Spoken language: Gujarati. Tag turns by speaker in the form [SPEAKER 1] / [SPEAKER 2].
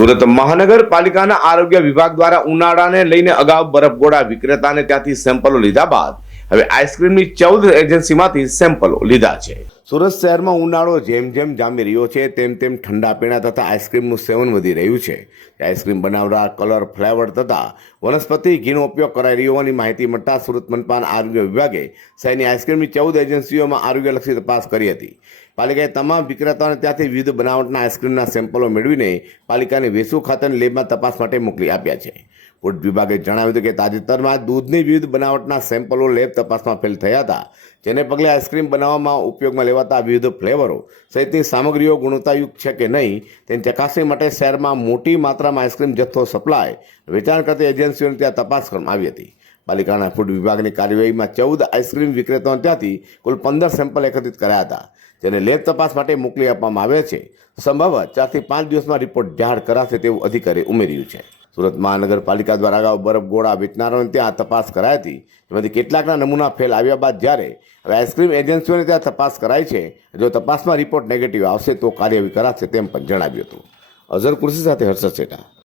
[SPEAKER 1] સુરત મહાનગરપાલિકાના આરોગ્ય વિભાગ દ્વારા ઉનાળાને લઈને અગાઉ બરફગોળા વિક્રેતાને ત્યાંથી સેમ્પલો લીધા બાદ હવે આઈસ્ક્રીમની ચૌદ એજન્સીમાંથી સેમ્પલો લીધા છે. સુરત શહેરમાં ઉનાળો જેમ જેમ જામી રહ્યો છે, તેમ તેમ ઠંડા પીણા તથા આઈસ્ક્રીમનું સેવન વધી રહ્યું છે. આઈસ્ક્રીમ બનાવનાર કલર, ફ્લેવર તથા વનસ્પતિ ઘીનો ઉપયોગ કરાઈ રહ્યો હોવાની માહિતી મળતા સુરત મનપાન આરોગ્ય વિભાગે શહેરની આઈસ્ક્રીમની ચૌદ એજન્સીઓમાં આરોગ્યલક્ષી તપાસ કરી હતી. પાલિકાએ તમામ વિક્રેતાઓને ત્યાંથી વિવિધ બનાવટના આઈસ્ક્રીમના સેમ્પલો મેળવીને પાલિકાને વેસુ ખાતેની લેબમાં તપાસ માટે મોકલી આપ્યા છે. ફૂડ વિભાગે જણાવ્યું હતું કે તાજેતરમાં દૂધની વિવિધ બનાવટના સેમ્પલો લેબ તપાસમાં ફેલ થયા હતા, જેને પગલે આઈસ્ક્રીમ બનાવવામાં ઉપયોગમાં લેવાતા વિવિધ ફ્લેવરો સહિતની સામગ્રીઓ ગુણવત્તાયુક્ત છે કે નહીં તેની ચકાસણી માટે શહેરમાં મોટી માત્રામાં આઈસ્ક્રીમ જથ્થો સપ્લાય વેચાણ કરતી એજન્સીઓને ત્યાં તપાસ કરવામાં આવી હતી. પાલિકાના ફૂડ વિભાગની કાર્યવાહીમાં ચૌદ આઈસ્ક્રીમ વિક્રેતાઓ ત્યાંથી કુલ પંદર સેમ્પલ એકત્રિત કર્યા હતા, જેને લેબ તપાસ માટે મોકલી આપવામાં આવે છે. સંભવત ચારથી પાંચ દિવસમાં રિપોર્ટ જાહેર કરાશે તેવું અધિકારીએ ઉમેર્યું છે. સુરત મહાનગરપાલિકા દ્વારા અગાઉ બરફ ગોળા વેચનારાઓને ત્યાં તપાસ કરાઈ હતી. જેમાંથી કેટલાકના નમૂના ફેલ આવ્યા બાદ જ્યારે હવે આઈસ્ક્રીમ એજન્સીઓને ત્યાં તપાસ કરાઈ છે. જો તપાસમાં રિપોર્ટ નેગેટિવ આવશે તો કાર્યવાહી કરાશે તેમ પણ જણાવ્યું હતું. અઝર કુર્સી સાથે હર્ષદ શેઠા